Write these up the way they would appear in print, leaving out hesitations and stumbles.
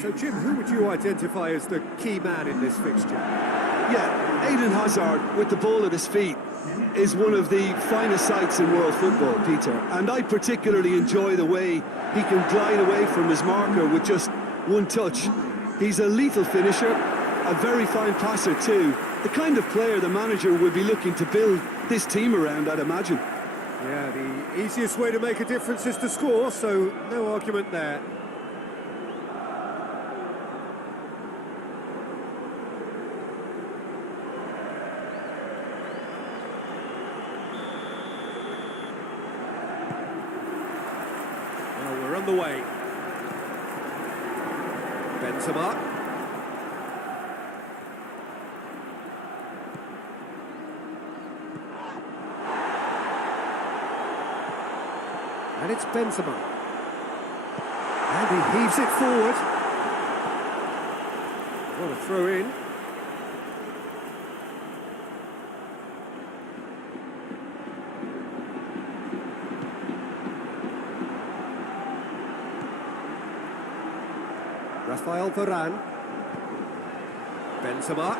So, Jim, who would you identify as the key man in this fixture? Yeah, Eden Hazard, with the ball at his feet, is one of the finest sights in world football, Peter. And I particularly enjoy the way he can glide away from his marker with just one touch. He's a lethal finisher, a very fine passer too. The kind of player the manager would be looking to build this team around, I'd imagine. Yeah, the easiest way to make a difference is to score, so no argument there. Well, we're on the way. Benzema. And it's Benzema. And he heaves it forward. What a throw in. Rafael Varane. Benzema.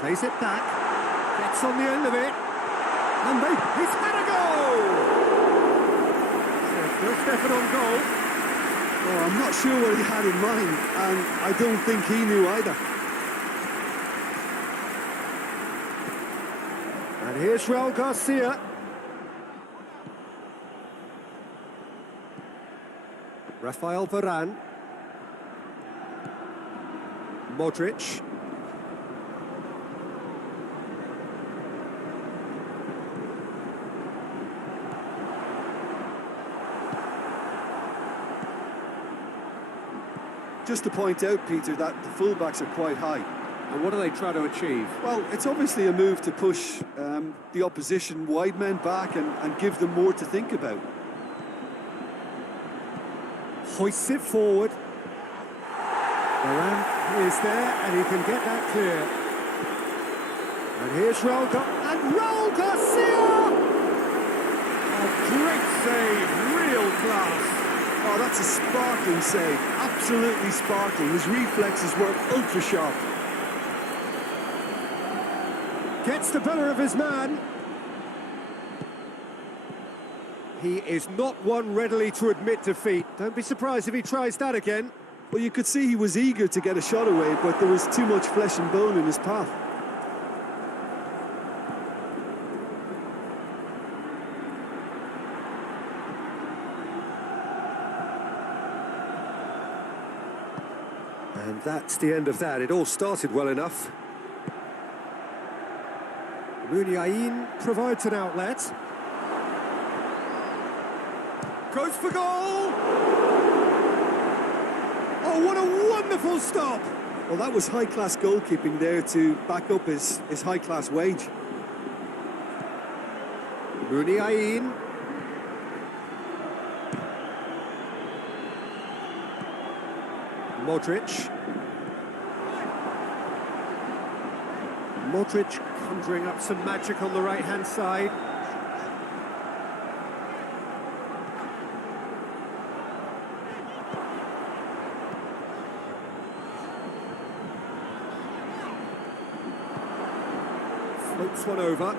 Plays it back. Gets on the end of it, and he's had a goal! So first effort on goal. Oh, I'm not sure what he had in mind, and I don't think he knew either. And here's Raul Garcia. Rafael Varane. Modric. Just to point out, Peter, that the fullbacks are quite high. And what are they trying to achieve? Well, it's obviously a move to push the opposition wide men back and give them more to think about. Hoists it forward. Varane is there, and he can get that clear. And here's Raul Garcia! A great save, real class. Oh, that's a sparkling save, absolutely sparkling. His reflexes were ultra sharp. Gets the better of his man. He is not one readily to admit defeat. Don't be surprised if he tries that again. Well, you could see he was eager to get a shot away, but there was too much flesh and bone in his path. And that's the end of that. It all started well enough. Muniain provides an outlet. Goes for goal! Oh, what a wonderful stop! Well, that was high-class goalkeeping there to back up his high-class wage. Muniain. Modric. Modric conjuring up some magic on the right-hand side. Floats one over.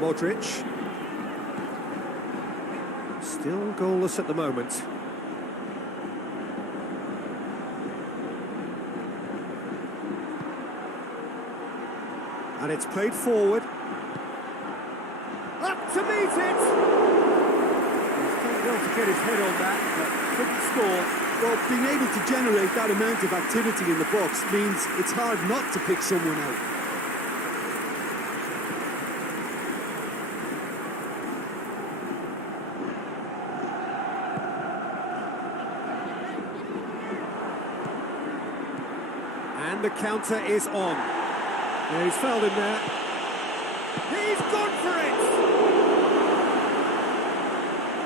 Modric. Still goalless at the moment. And it's played forward. Up to meet it! He's done well to get his head on that, but couldn't score. Well, being able to generate that amount of activity in the box means it's hard not to pick someone out. And the counter is on. Yeah, he's fouled him there. He's gone for it!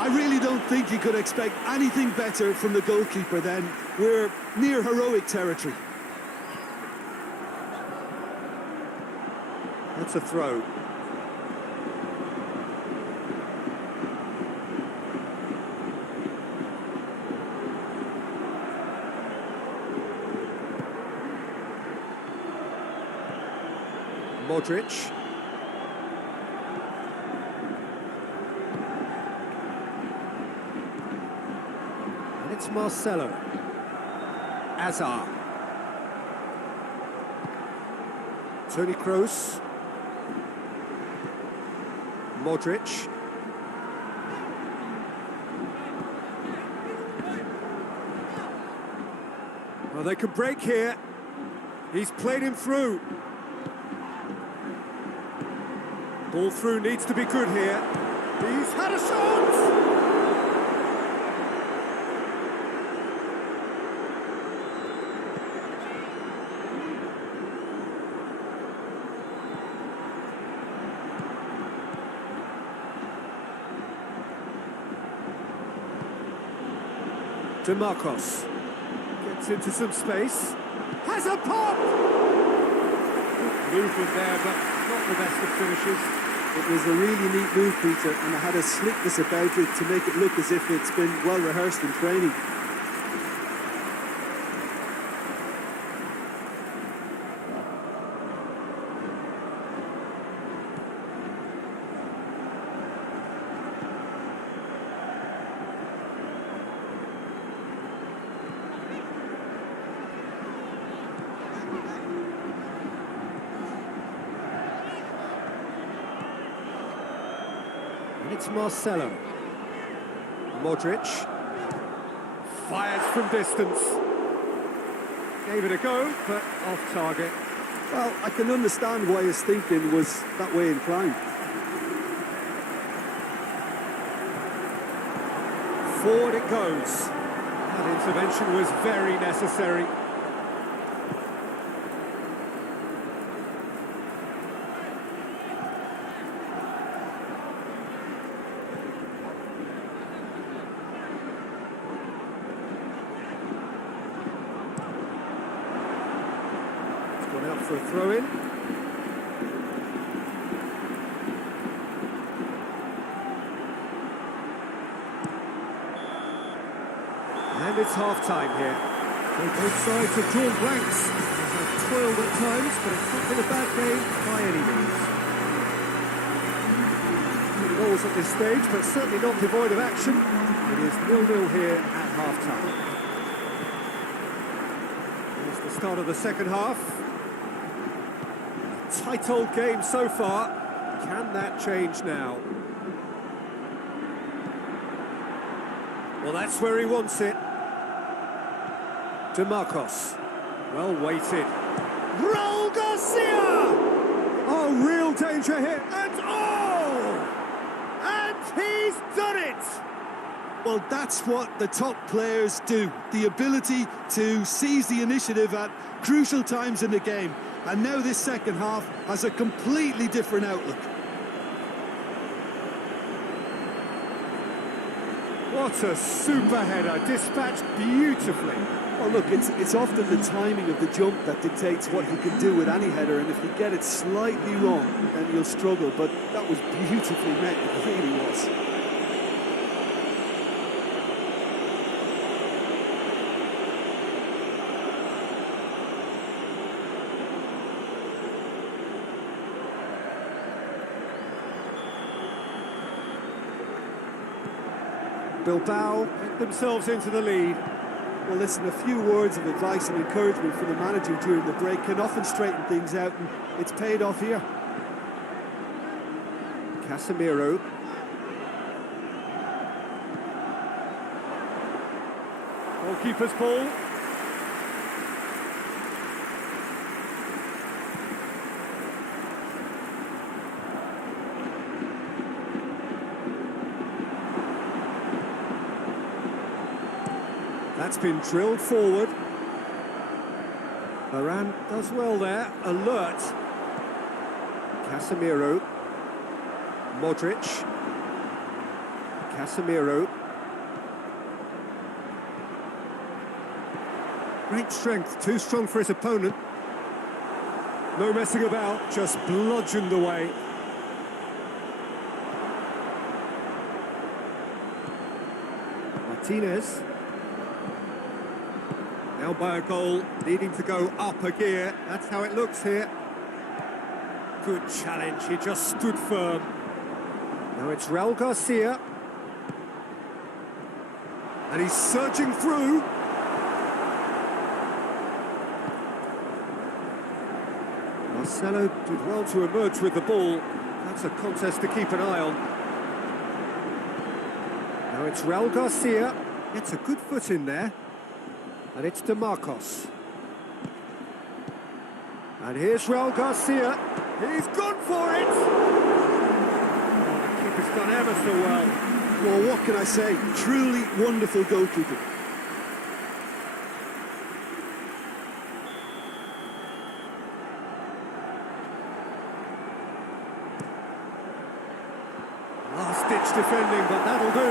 I really don't think you could expect anything better from the goalkeeper then. We're near heroic territory. It's a throw. Modric. And it's Marcelo. Azar. Toni Kroos. Modric. Well, they can break here. He's played him through. Ball through needs to be good here. He's had a shot! DeMarcos gets into some space. Has a pop! Good movement there, but not the best of finishes. It was a really neat move, Peter, and it had a slickness about it to make it look as if it's been well rehearsed in training. And it's Marcelo. Modric. Fires from distance. Gave it a go, but off target. Well, I can understand why his thinking was that way inclined. Forward it goes. That intervention was very necessary. Gone out for a throw-in. And it's half-time here. So both sides have drawn blanks. They have toiled at times, but it's not been a bad game by any means. Goals at this stage, but certainly not devoid of action. It is 0-0 here at half-time. Here's the start of the second half. Tight old game so far. Can that change now? Well, that's where he wants it. DeMarcos. Well weighted. Raul Garcia! Oh, real danger here. And he's done it! Well, that's what the top players do. The ability to seize the initiative at crucial times in the game. And now this second half has a completely different outlook. What a super header, dispatched beautifully. Well, look, it's often the timing of the jump that dictates what you can do with any header, and if you get it slightly wrong, then you'll struggle. But that was beautifully met, it really was. Bilbao get themselves into the lead. Well, listen, a few words of advice and encouragement from the manager during the break can often straighten things out, and it's paid off here. Casemiro. Goalkeeper's ball. That's been drilled forward. Varane does well there, alert. Casemiro. Modric. Casemiro. Great strength, too strong for his opponent. No messing about, just bludgeoned away. Martinez. Now by a goal, needing to go up a gear. That's how it looks here. Good challenge, he just stood firm. Now it's Raul Garcia. And he's surging through. Marcelo did well to emerge with the ball. That's a contest to keep an eye on. Now it's Raul Garcia. Gets a good foot in there. And it's DeMarcos. And here's Raul Garcia. He's gone for it! Oh, the keeper's done ever so well. Well, what can I say? Truly wonderful goalkeeping. Last-ditch defending, but that'll do.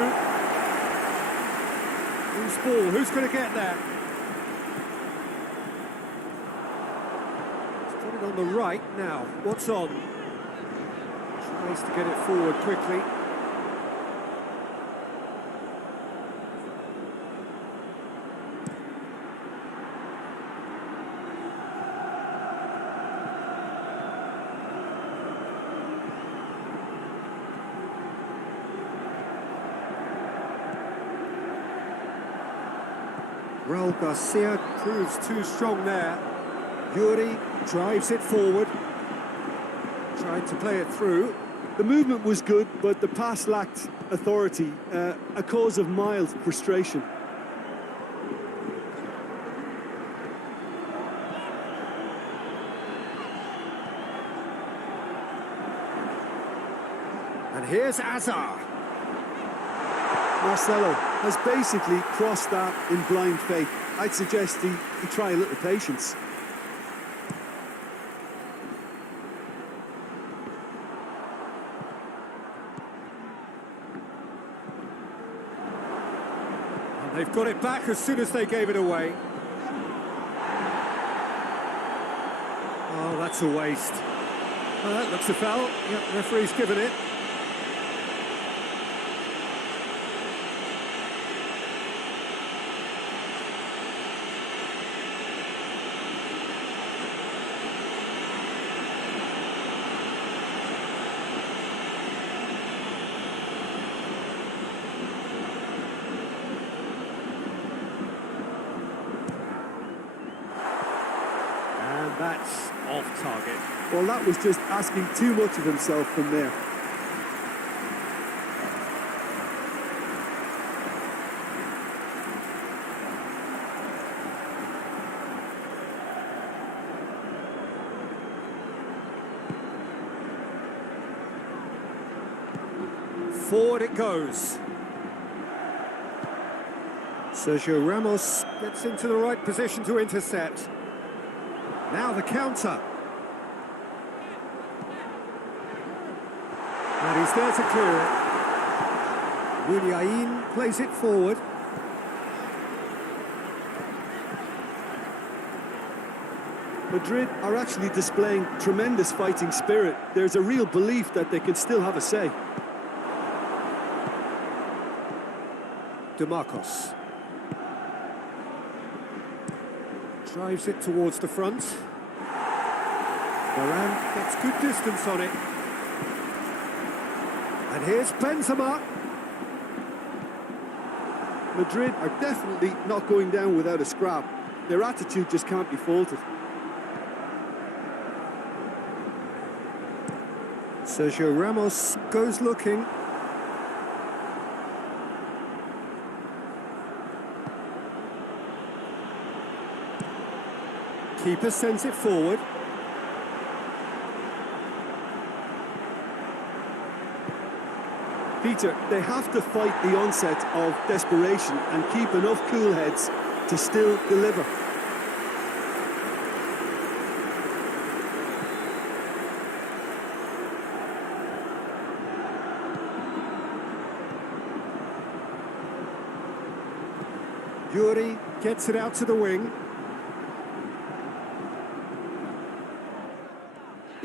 Who's ball? Who's going to get that? He's got it on the right now. What's on? Tries to get it forward quickly. Raul Garcia proves too strong there. Yuri drives it forward. Tried to play it through. The movement was good, but the pass lacked authority, a cause of mild frustration. And here's Azar. Marcelo has basically crossed that in blind faith. I'd suggest he try a little patience. And they've got it back as soon as they gave it away. Oh, that's a waste. Well, that looks a foul. Yep, referee's given it. That's off target. Well, that was just asking too much of himself from there. Forward it goes. Sergio Ramos gets into the right position to intercept. Now the counter. And he's there to clear it. Muniain plays it forward. Madrid are actually displaying tremendous fighting spirit. There's a real belief that they can still have a say. DeMarcos. Drives it towards the front. Varane gets good distance on it. And here's Benzema. Madrid are definitely not going down without a scrap. Their attitude just can't be faulted. Sergio Ramos goes looking. Keeper sends it forward. Peter, they have to fight the onset of desperation and keep enough cool heads to still deliver. Yuri gets it out to the wing.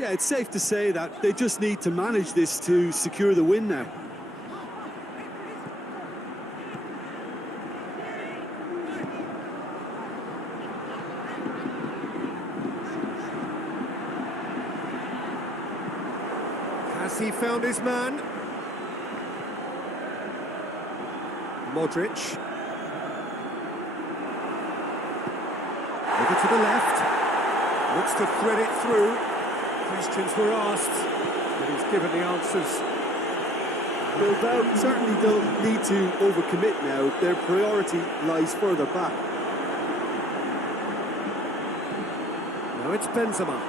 Yeah, it's safe to say that they just need to manage this to secure the win now. Has he found his man? Modric. Over to the left. Looks to thread it through. Questions were asked, but he's given the answers. Bilbao certainly don't need to overcommit now. Their priority lies further back. Now it's Benzema.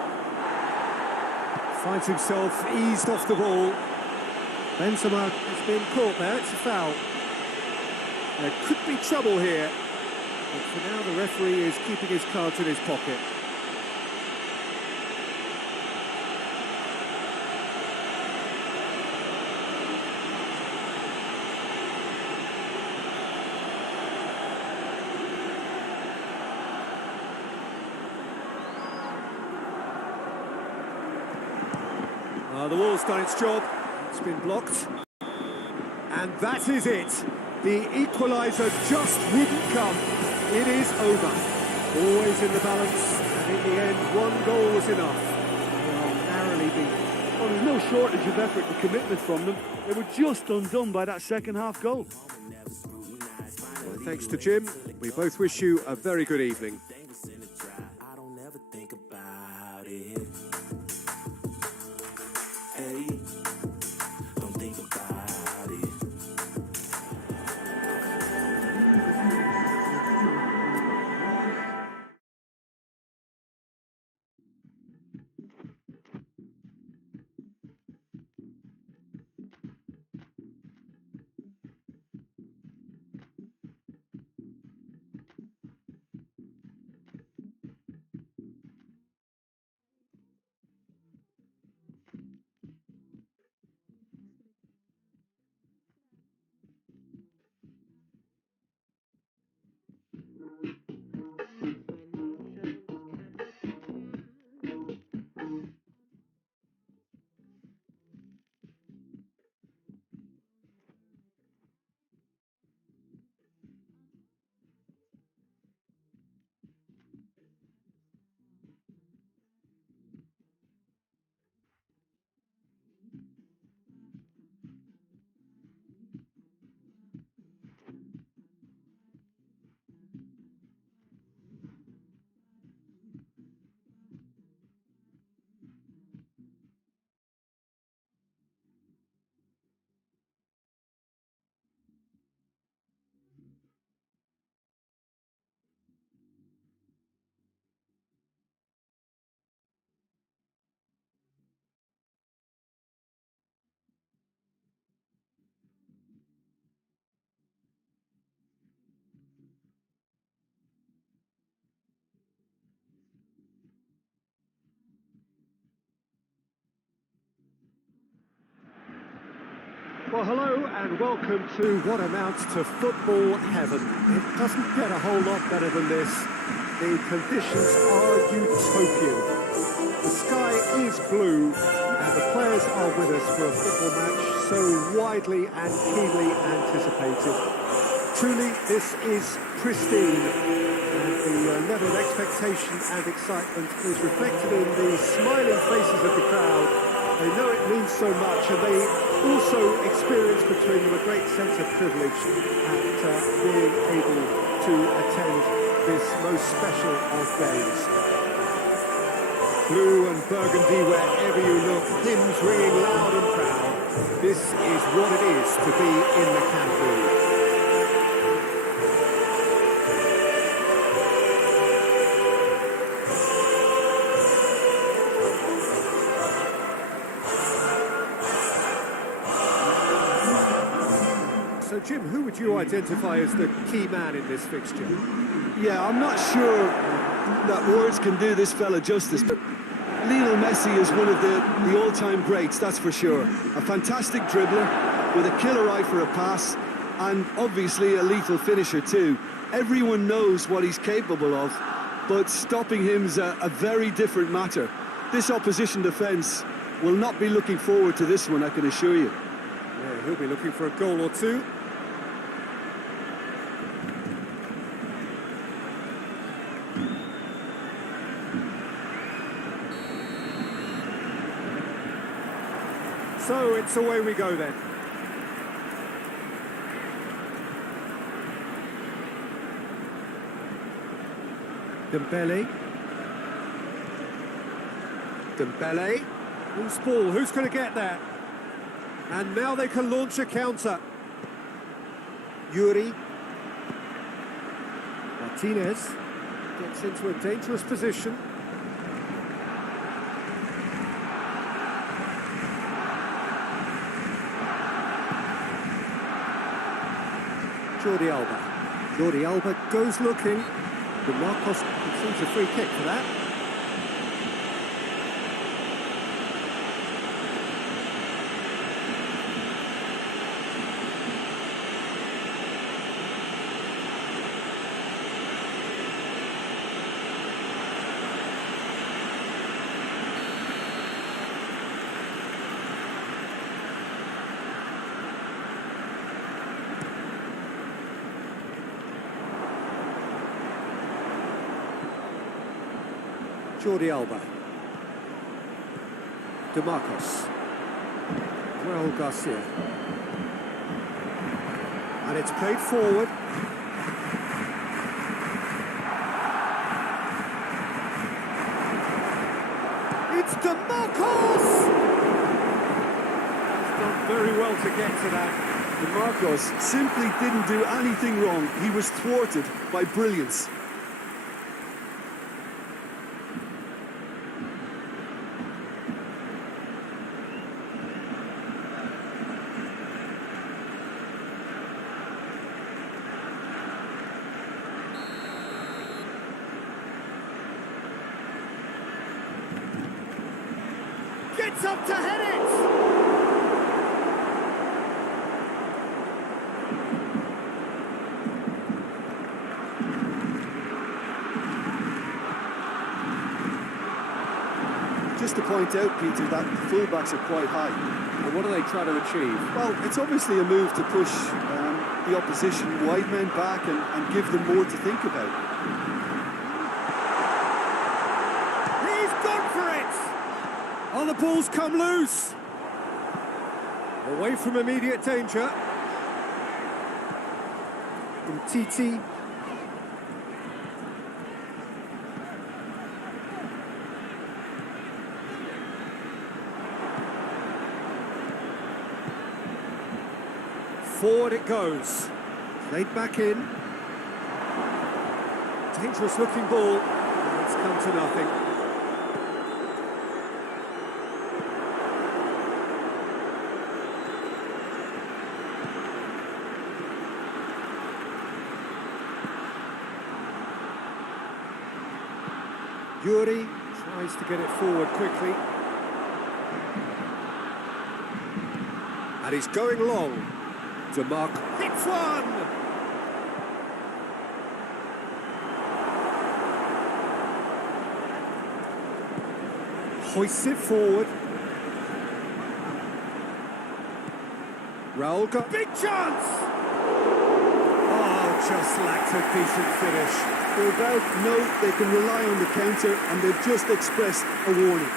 Finds himself eased off the ball. Benzema has been caught there, it's a foul. There could be trouble here, but for now the referee is keeping his cards in his pocket. The wall's done its job, it's been blocked, and that is it. The equaliser just wouldn't come. It is over. Always in the balance, and in the end, one goal was enough. They are narrowly beaten. Well, there's no shortage of effort and commitment from them. They were just undone by that second-half goal. Well, thanks to Jim, we both wish you a very good evening. Well, hello and welcome to what amounts to football heaven. It doesn't get a whole lot better than this. The conditions are utopian. The sky is blue and the players are with us for a football match so widely and keenly anticipated. Truly, this is pristine, and the level of expectation and excitement is reflected in the smiling faces of the crowd. They know it means so much, and they also experience between them a great sense of privilege at being able to attend this most special of days. Blue and burgundy wherever you look, hymns ringing loud and proud. This is what it is to be in the Camp Nou. So, Jim, who would you identify as the key man in this fixture? Yeah, I'm not sure that words can do this fella justice, but Lionel Messi is one of the all-time greats, that's for sure. A fantastic dribbler with a killer eye for a pass, and obviously a lethal finisher too. Everyone knows what he's capable of, but stopping him's a very different matter. this opposition defence will not be looking forward to this one, I can assure you. Yeah, he'll be looking for a goal or two. So it's away we go then. Dembele. Dembele. Loose ball, who's going to get that? And now they can launch a counter. Yuri. Martinez gets into a dangerous position. Jordi Alba. Jordi Alba goes looking. The Marcos receives a free kick for that. Jordi Alba. DeMarcos. Raul Garcia. And it's played forward. It's DeMarcos! He's done very well to get to that. DeMarcos simply didn't do anything wrong. He was thwarted by brilliance. Gets up to head it! Just to point out, Peter, that the fullbacks are quite high. And what are they trying to achieve? Well, it's obviously a move to push the opposition wide men back and give them more to think about. He's gone for it! Oh, the ball's come loose. Away from immediate danger. Titi. Forward it goes. Played back in. Dangerous looking ball. And it's come to nothing. Yuri tries to get it forward quickly. And he's going long. DeMarcos hits one! Hoists it forward. Raul got big chance! Oh, just lacked a decent finish. They're about no, they can rely on the counter, and they've just expressed a warning.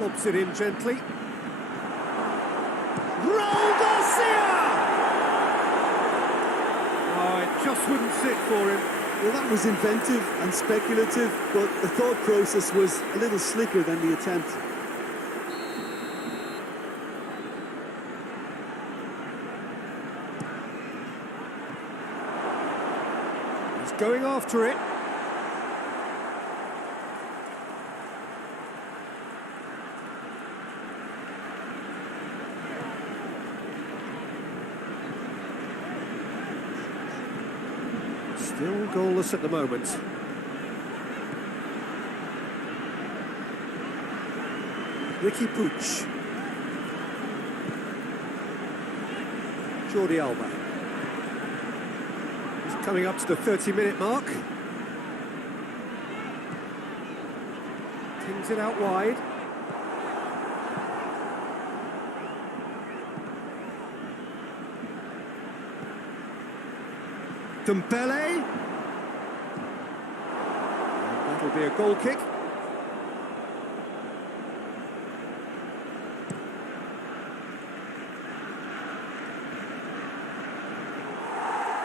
Lobs it in gently. Raul Garcia! Oh, it just wouldn't sit for him. Well, that was inventive and speculative, but the thought process was a little slicker than the attempt. He's going after it. Still goalless at the moment. Ricky Puig. Jordi Alba. He's coming up to the 30-minute mark. Kings it out wide. Dembele. That'll be a goal kick.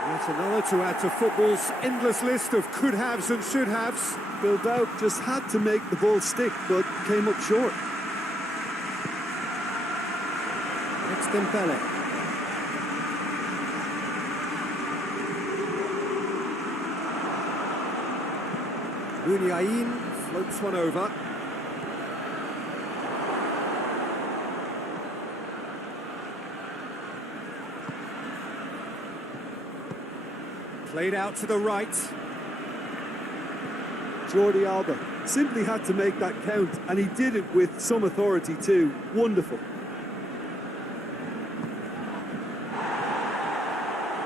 Yet another to add to football's endless list of could-haves and should-haves. Bilbao just had to make the ball stick, but came up short. It's Dembele. Muniain floats one over. Played out to the right. Jordi Alba simply had to make that count, and he did it with some authority too. Wonderful.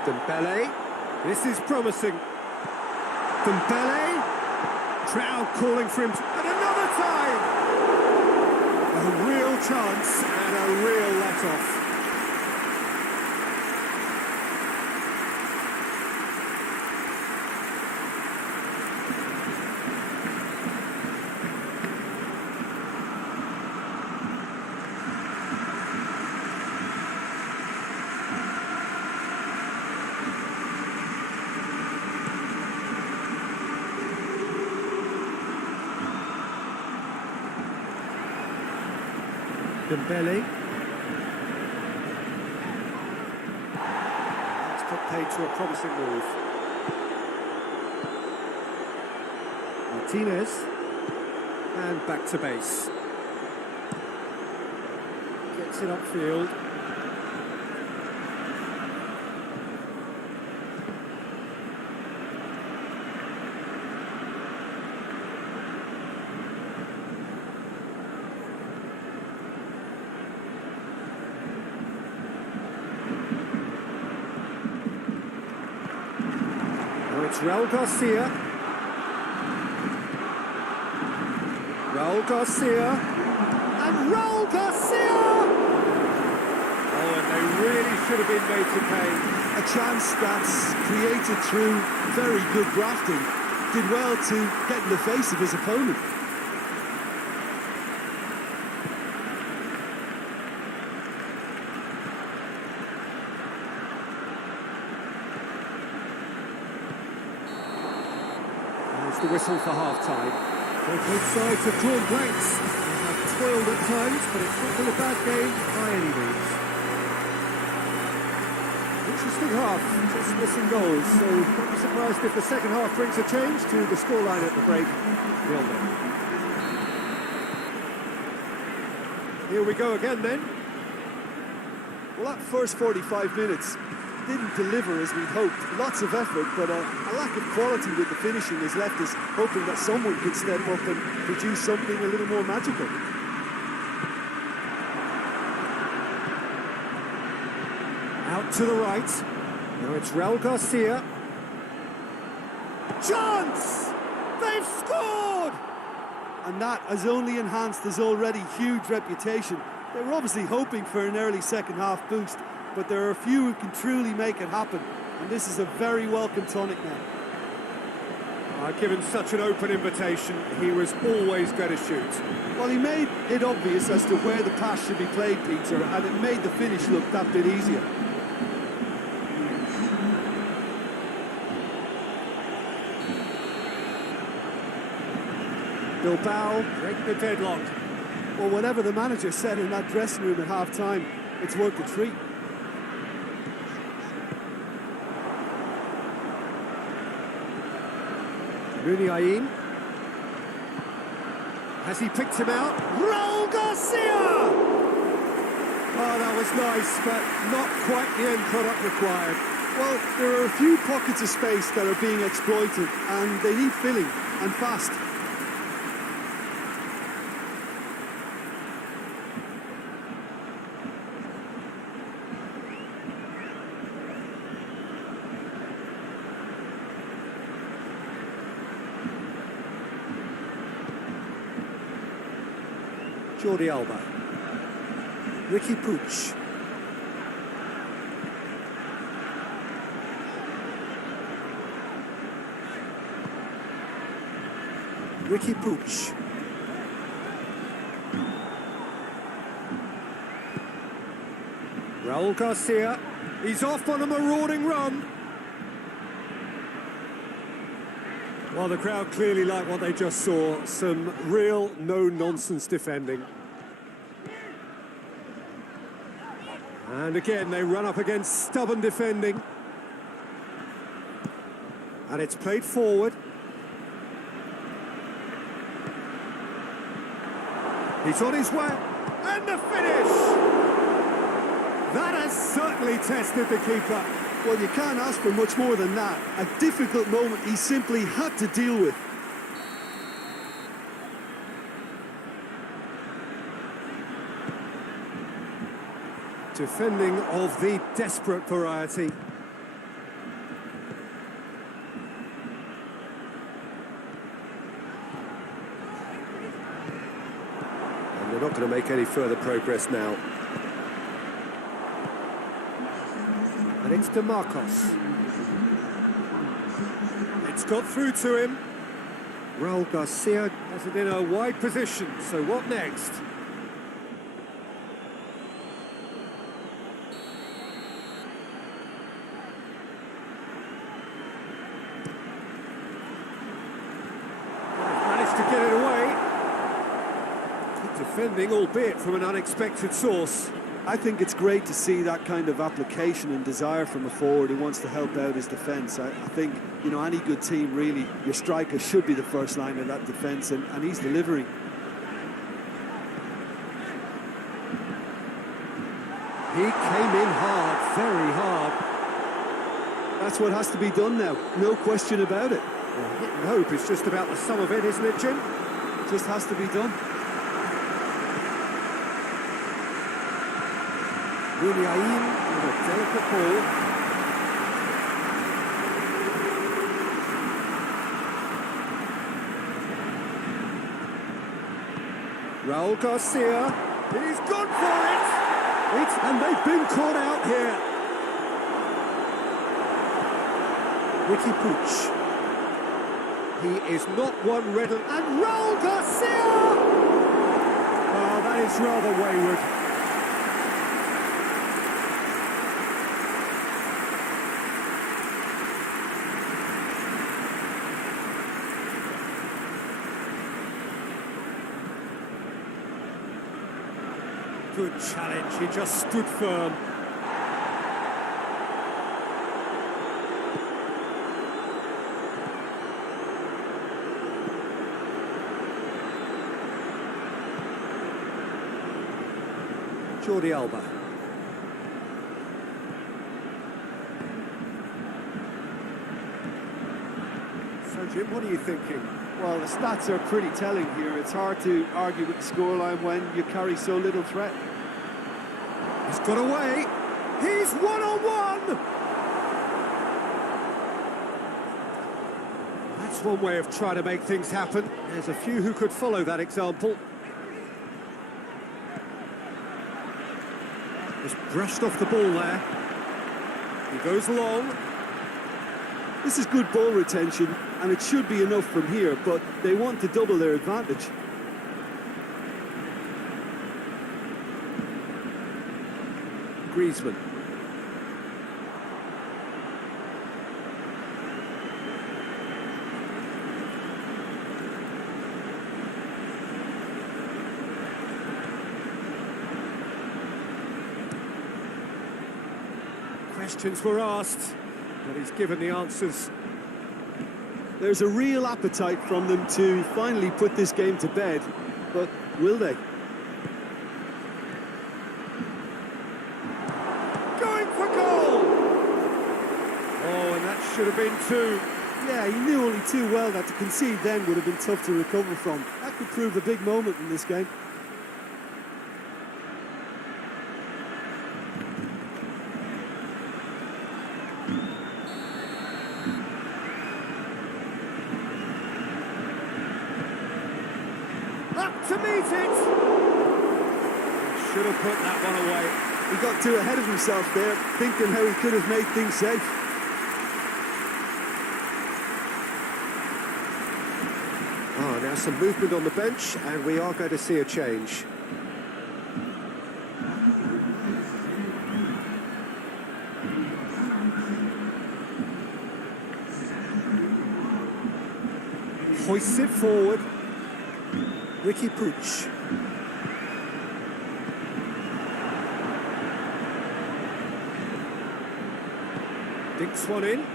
Dembele. This is promising. Dembele. Crowd calling for him at another time. A real chance and a real let-off. Dembele. That's got paid to a promising move. Martinez. And back to base. Gets it upfield. It's Raul Garcia. Raul Garcia. And Raul Garcia! Oh, and they really should have been made to pay. A chance that's created through very good grafting. Did well to get in the face of his opponent. The whistle for half-time. Both sides have drawn blanks. They have toiled at times, but it's not been a bad game by any means. Interesting half, just missing goals, so don't be surprised if the second half brings a change to the scoreline at the break. 0-0. Here we go again then. Well, that first 45 minutes didn't deliver as we'd hoped. Lots of effort, but a lack of quality with the finishing has left us hoping that someone could step up and produce something a little more magical. Out to the right. Now it's Raul Garcia. Chance! They've scored! And that has only enhanced his already huge reputation. They were obviously hoping for an early second half boost, but there are a few who can truly make it happen, and this is a very welcome tonic now. Given such an open invitation, he was always going to shoot. Well, he made it obvious as to where the pass should be played, Peter, and it made the finish look that bit easier. Bilbao break the deadlock. Well, whatever the manager said in that dressing room at half-time, it's worked a treat. Muniain. Has he picked him out? Raul Garcia! Oh, that was nice, but not quite the end product required. Well, there are a few pockets of space that are being exploited, and they need filling, and fast. Jordi Alba. Ricky Puig. Ricky Puig. Raul Garcia. He's off on a marauding run. Well, the crowd clearly like what they just saw. Some real no-nonsense defending. And again, they run up against stubborn defending. And it's played forward. He's on his way. And the finish! That has certainly tested the keeper. Well, you can't ask for much more than that. A difficult moment he simply had to deal with. Defending of the desperate variety. And they're not going to make any further progress now. And it's DeMarcos. It's got through to him. Raul Garcia has it in a wide position, so what next? Managed to get it away. Good defending, albeit from an unexpected source. I think it's great to see that kind of application and desire from a forward who wants to help out his defence. I think, you know, any good team, really, your striker should be the first line of that defence, and he's delivering. He came in hard, very hard. That's what has to be done now, no question about it. Well, hit and hope is just about the sum of it, isn't it, Jim? Just has to be done. Muniain with a delicate ball. Raul Garcia, he's gone for it! And they've been caught out here. Ricky Puig. He is not one red, and Raul Garcia! Oh, that is rather wayward. Good challenge, he just stood firm. Jordi Alba. So Jim, what are you thinking? Well, the stats are pretty telling here. It's hard to argue with the scoreline when you carry so little threat. He's got away. He's one-on-one. That's one way of trying to make things happen. There's a few who could follow that example. Just brushed off the ball there. He goes long. This is good ball retention, and it should be enough from here, but they want to double their advantage. Griezmann. Questions were asked, but he's given the answers. There's a real appetite from them to finally put this game to bed, but will they? should have been two. Yeah, he knew only too well that to concede then would have been tough to recover from. That could prove a big moment in this game. Up to meet it! Should have put that one away. He got too ahead of himself there, thinking how he could have made things safe. Now some movement on the bench, and we are going to see a change. Hoists it forward. Ricky Pooch. Dinks one in.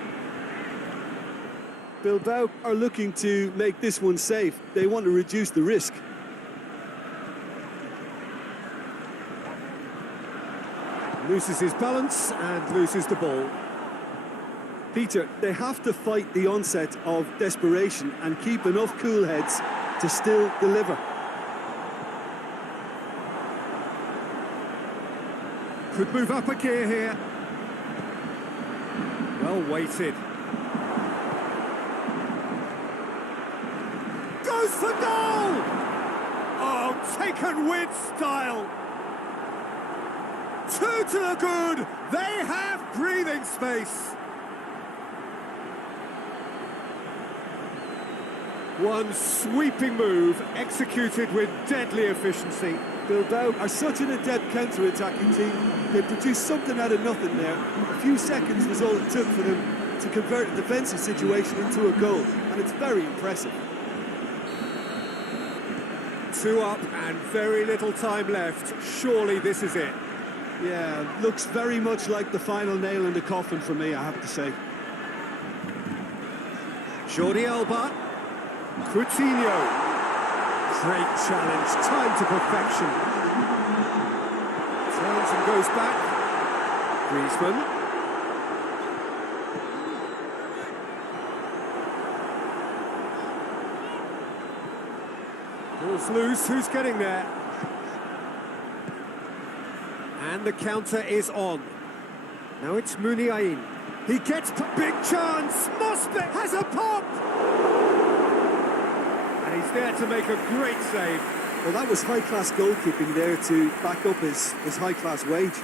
Bilbao are looking to make this one safe. They want to reduce the risk. Loses his balance and loses the ball. Peter, they have to fight the onset of desperation and keep enough cool heads to still deliver. Could move up a gear here. Well weighted. Goes for goal! Oh, taken with style. Two to the good. They have breathing space. One sweeping move executed with deadly efficiency. Bilbao are such an adept counter-attacking team. They produced something out of nothing there. A few seconds was all it took for them to convert a defensive situation into a goal, and it's very impressive. Two up and very little time left. Surely this is it. Yeah, looks very much like the final nail in the coffin for me, I have to say. Jordi Alba. Coutinho. Great challenge, time to perfection. Turns and goes back. Griezmann. Ball's loose, who's getting there? And the counter is on. Now it's Muniain. He gets big chance. Mosbet has a pop. And he's there to make a great save. Well, that was high-class goalkeeping there to back up his high-class wage.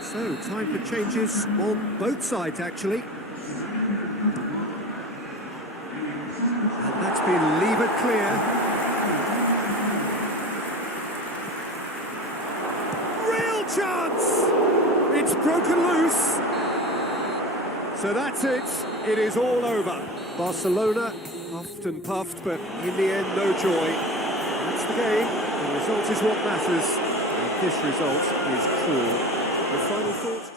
So, time for changes on both sides, actually. And that's been levered clear. Real chance! It's broken loose. So that's it. It is all over. Barcelona puffed and puffed, but in the end, no joy. That's the game. The result is what matters. And this result is cruel. The final thoughts?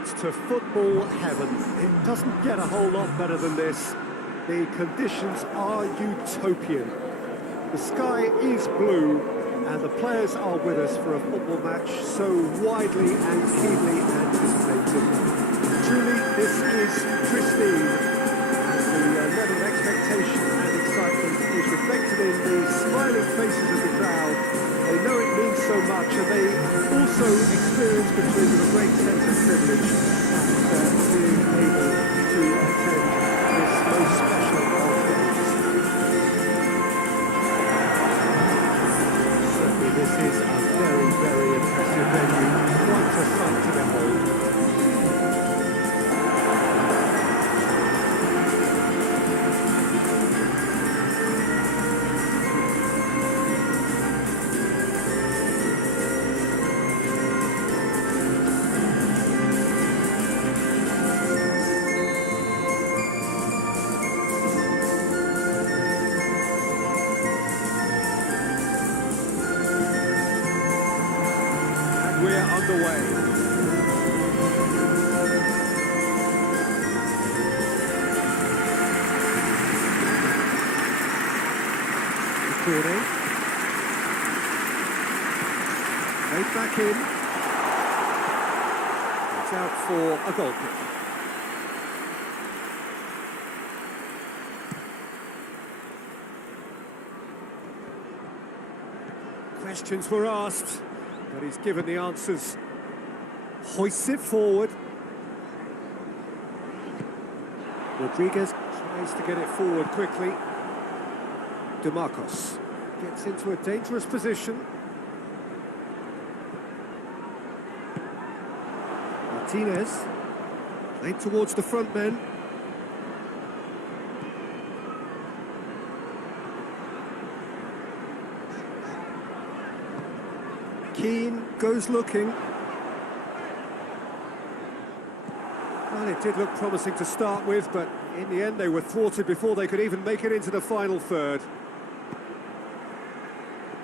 amounts to football heaven. It doesn't get a whole lot better than this. The conditions are utopian. The sky is blue, and the players are with us for a football match so widely and keenly anticipated. Truly, this is pristine, and the level of expectation and excitement is reflected in the smiling faces of the crowd. They know it means so much, and they also experience between them a great sense of privilege and being able to attend this most special of games. Certainly this is a very, very impressive venue, quite a sight to behold. We're underway. Corner. Right back in. It's out for a goal kick. Questions were asked, but he's given the answers. Hoists it forward. Rodriguez tries to get it forward quickly. DeMarcos gets into a dangerous position. Martinez played towards the front men. Keane goes looking. Well, it did look promising to start with, but in the end they were thwarted before they could even make it into the final third.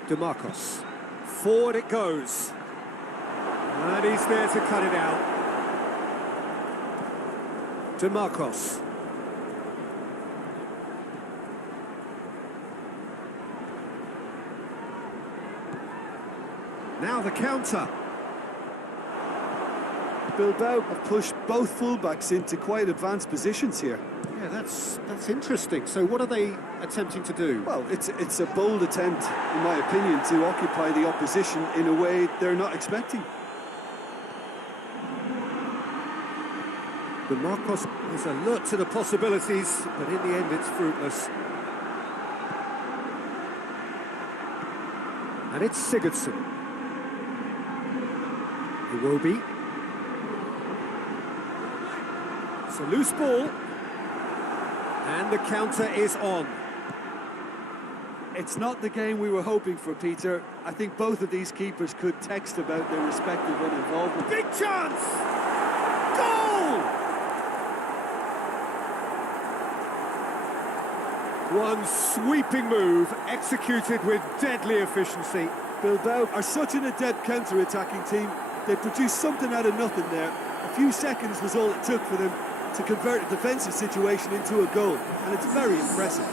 DeMarcos. Forward it goes. And he's there to cut it out. DeMarcos. Now the counter. Bilbao have pushed both fullbacks into quite advanced positions here. Yeah, that's interesting. So what are they attempting to do? Well, it's a bold attempt, in my opinion, to occupy the opposition in a way they're not expecting. DeMarcos is alert to the possibilities, but in the end it's fruitless. And it's Sigurdsson. Iwobi. It's a loose ball. And the counter is on. It's not the game we were hoping for, Peter. I think both of these keepers could text about their respective involvement. Big chance! Goal! One sweeping move, executed with deadly efficiency. Bilbao are such an adept counter-attacking team. They produced something out of nothing there. A few seconds was all it took for them to convert a defensive situation into a goal, and it's very impressive.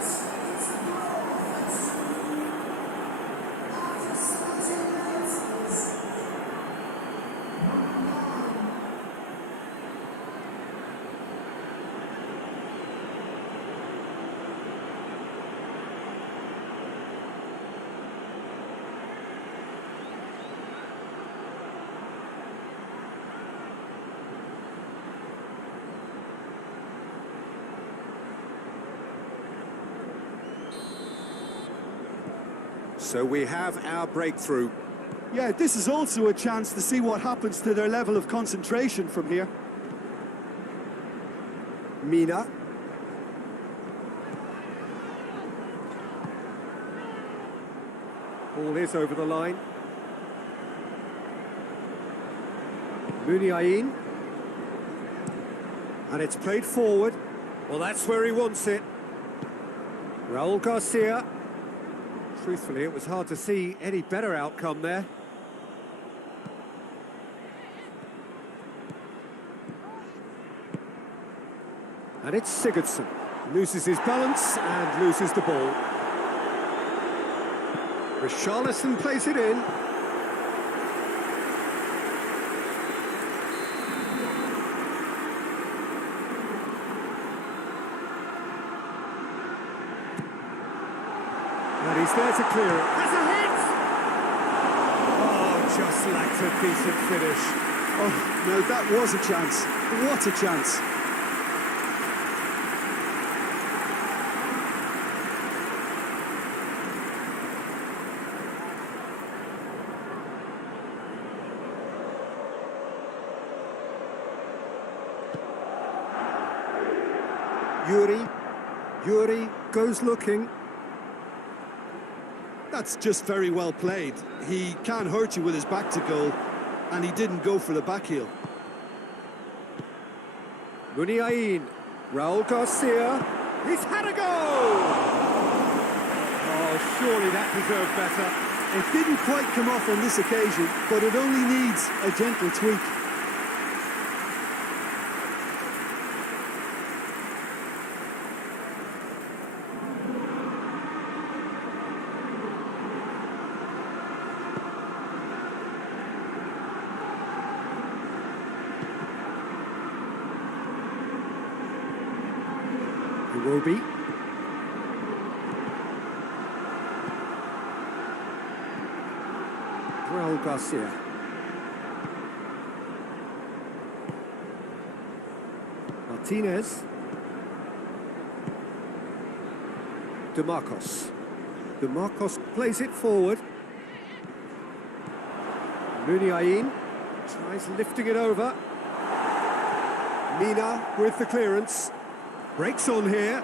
So we have our breakthrough. Yeah, this is also a chance to see what happens to their level of concentration from here. Mina. Ball is over the line. Muniain. And it's played forward. Well, that's where he wants it. Raul Garcia. Truthfully, it was hard to see any better outcome there. And it's Sigurdsson. Loses his balance and loses the ball. Richarlison plays it in. And he's there to clear it. Has a hit! Oh, just lacks a decent finish. Oh, no, that was a chance. What a chance. Yuri goes looking. That's just very well played. He can't hurt you with his back to goal, and he didn't go for the back heel. Muniain, Raul Garcia, he's had a goal! Oh, surely that deserved better. It didn't quite come off on this occasion, but it only needs a gentle tweak. Iwobi. Raul Garcia. Martinez. DeMarcos. DeMarcos plays it forward. Muniain tries lifting it over. Mina with the clearance. Breaks on here.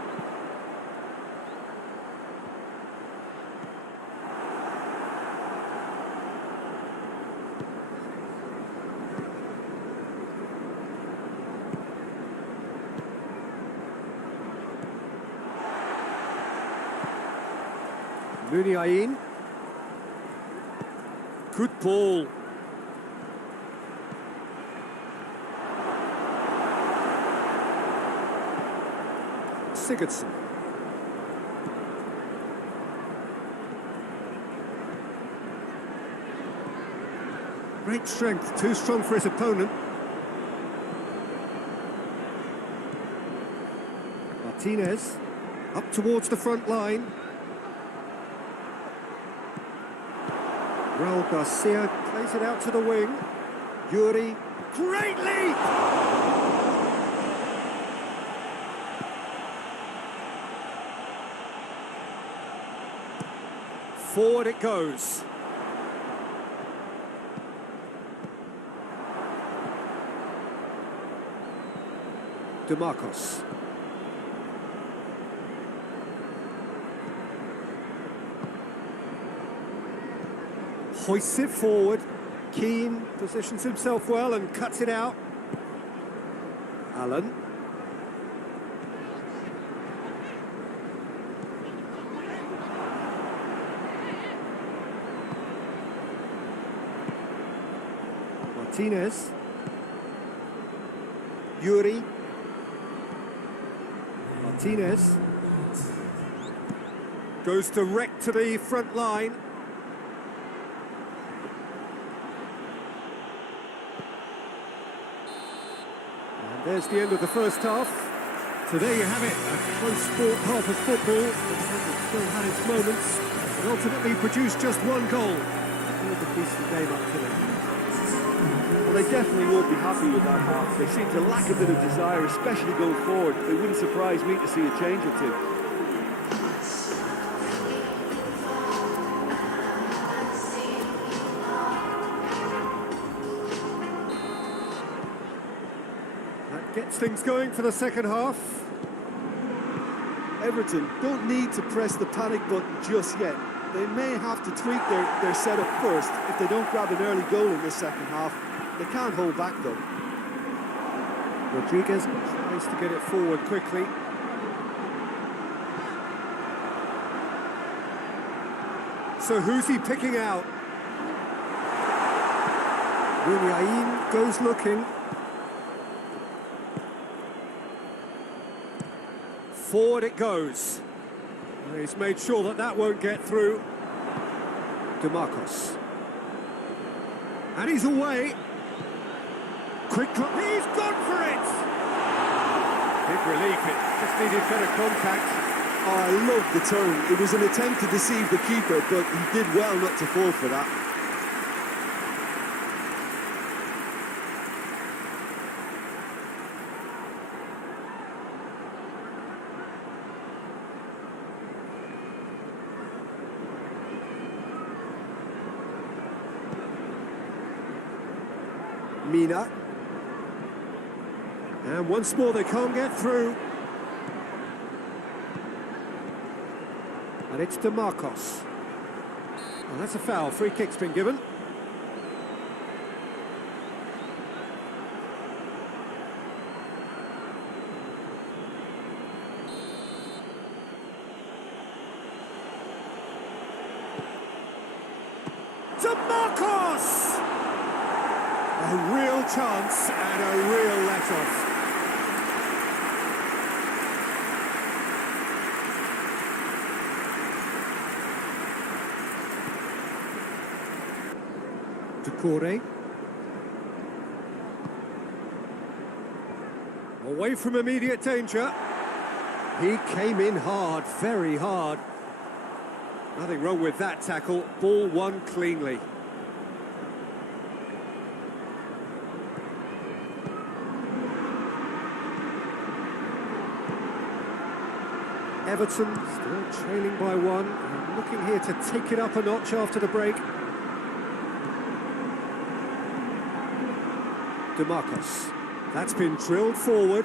Muniain. Good ball. Sigurdsson. Great strength, too strong for his opponent. Martinez, up towards the front line. Raul Garcia plays it out to the wing. Yuri, great leap! Forward it goes. DeMarcos. Hoists it forward. Keane positions himself well and cuts it out. Allen. Martinez. Yuri. Martinez. Goes direct to the front line. And there's the end of the first half. So there you have it, a close sport half of football. It still had its moments, but ultimately produced just one goal. A decent game up to them. Well, they definitely won't be happy with that half. They seem to lack a bit of desire, especially going forward. It wouldn't surprise me to see a change or two. That gets things going for the second half. Everton don't need to press the panic button just yet. They may have to tweak their setup first if they don't grab an early goal in this second half. They can't hold back though. Rodriguez tries to get it forward quickly. So who's he picking out? Muniain goes looking. Forward it goes. He's made sure that that won't get through. DeMarcos. And he's away. Quick, he's gone for it! Big relief, it just needed better contact. Oh, I love the turn. It was an attempt to deceive the keeper, but he did well not to fall for that. Mina. And once more they can't get through. And it's DeMarcos. Well, that's a foul. Free kick's been given. DeMarcos! A real chance and a real let-off. Decore. Away from immediate danger. He came in hard, very hard. Nothing wrong with that tackle. Ball won cleanly. Everton still trailing by one, and looking here to take it up a notch after the break. DeMarcos. That's been drilled forward.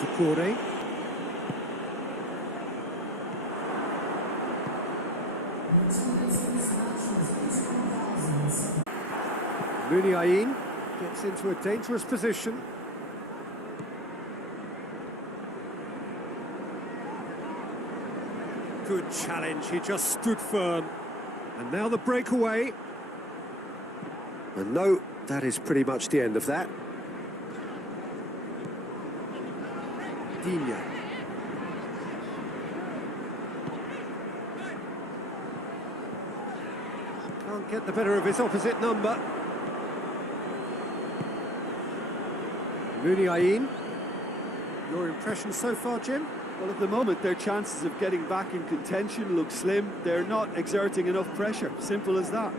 Decore. Muniain gets into a dangerous position. Good challenge, he just stood firm. And now the breakaway. And no, that is pretty much the end of that. Digne. Can't get the better of his opposite number. Muniain. Your impression so far, Jim? Well, at the moment, their chances of getting back in contention look slim. They're not exerting enough pressure. Simple as that.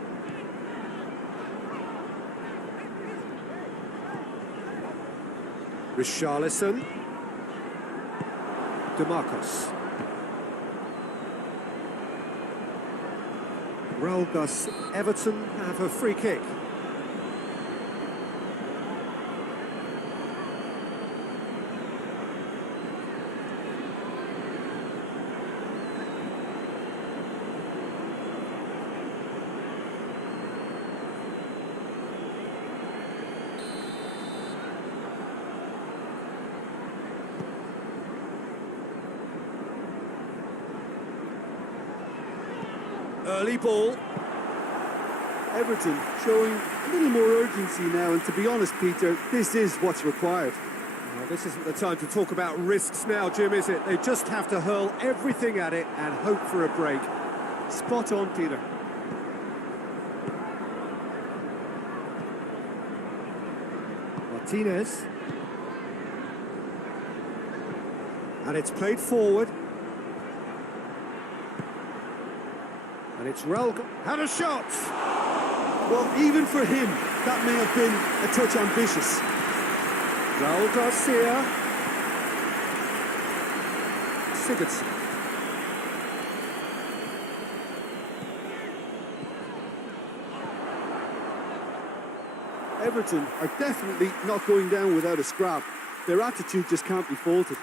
Richarlison. DeMarcos. Well, thus Everton have a free kick. Early ball. Everton showing a little more urgency now, and to be honest, Peter, this is what's required. Well, this isn't the time to talk about risks now, Jim, is it? They just have to hurl everything at it and hope for a break. Spot on, Peter. Martinez. And it's played forward. And it's Raul. Had a shot! Well, even for him, that may have been a touch ambitious. Raul Garcia. Sigurdsson. Everton are definitely not going down without a scrap. Their attitude just can't be faulted.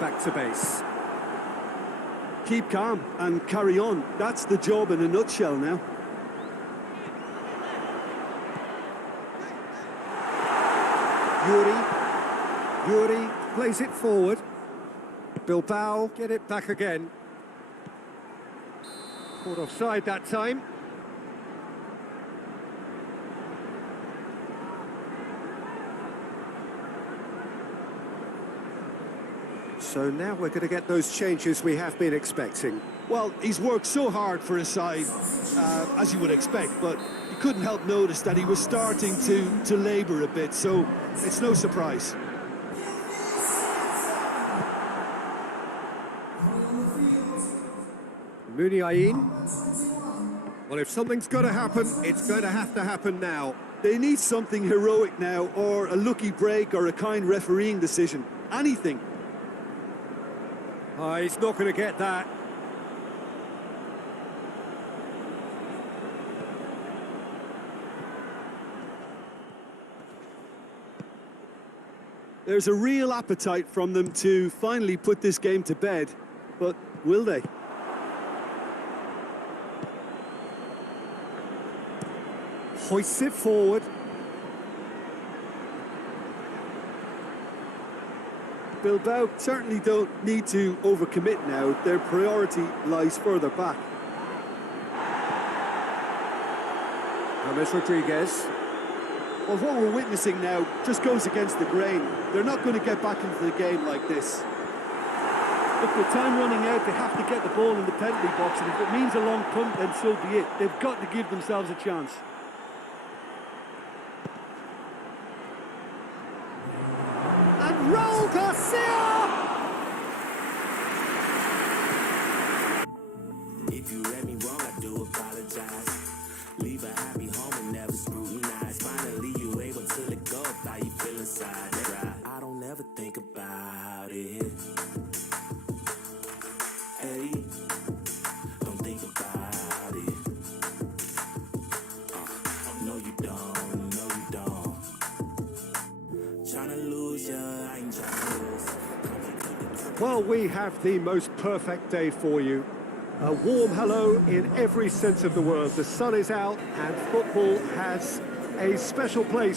back to base. Keep calm and carry on. That's the job in a nutshell now. Yuri plays it forward. Bilbao get it back again. Caught offside that time. So now we're going to get those changes we have been expecting. Well, he's worked so hard for his side, as you would expect, but you couldn't help notice that he was starting to labour a bit, so it's no surprise. Muniain. Well, if something's going to happen, it's going to happen now. They need something heroic now, or a lucky break, or a kind refereeing decision. Anything. Oh, he's not going to get that. There's a real appetite from them to finally put this game to bed, but will they? Hoists it forward. Bilbao certainly don't need to overcommit now. Their priority lies further back. James Rodriguez. Well, what we're witnessing now just goes against the grain. They're not going to get back into the game like this. Look, with time running out, they have to get the ball in the penalty box, and if it means a long punt, then so be it. They've got to give themselves a chance. And Raul Garcia! If you read me wrong, I do apologize. Leave a happy home and never scrutinize. Finally, you able to let go of how you feel inside. I don't ever think about it. Hey, don't think about it. No, you don't. No, you don't. Tryna lose ya, I ain't tryna lose. Well, we have the most perfect day for you. A warm hello in every sense of the word. The sun is out and football has a special place